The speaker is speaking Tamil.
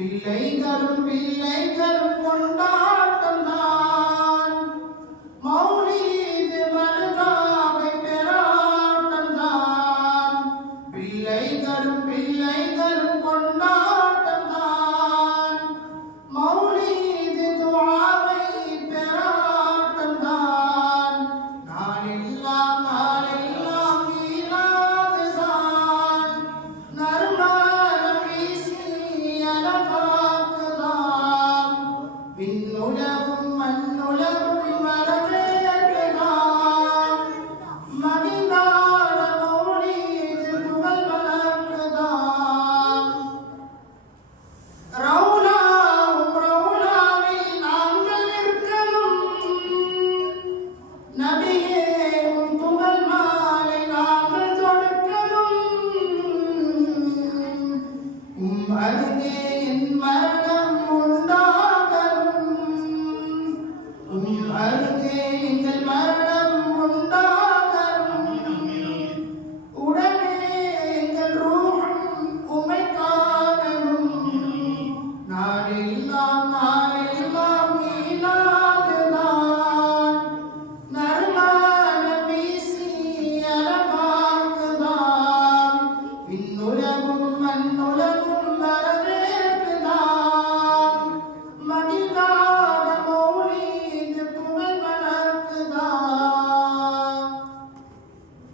பிள்ளை தரும் பிள்ளை தரும் கொண்டாட்டம் தான். மௌலீது மருதாவை பெறாட்டம் தான். பிள்ளை தரும் பிள்ளை தரும் கொண்டாட்டம் அவனுக்கே என் மரணம் உண்டாகும் உம் அருகே எங்கள் மரணம் உண்டாகும் உடனே எங்கள் ரூபம் உமை காணும் நாளில் لكم من لكم